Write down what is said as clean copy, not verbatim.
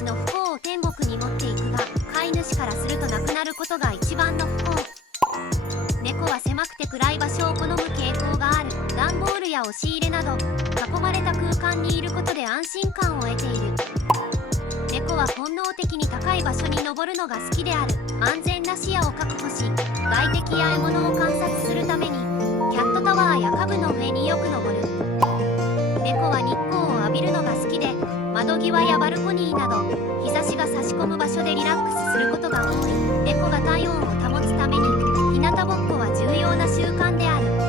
主の不幸を天国に持っていくが、飼い主からするとなくなることが一番の不幸。猫は狭くて暗い場所を好む傾向がある。段ボールや押し入れなど囲まれた空間にいることで安心感を得ている。猫は本能的に高い場所に登るのが好きである。安全な視野を確保し、外敵や獲物を観察するためにキャットタワーや家具の上によく登る。猫は日光を浴びるのが好きで、窓際やバルコニーなど日差しが差し込む場所でリラックスすることが多い。猫が体温を保つために日向ぼっこは重要な習慣である。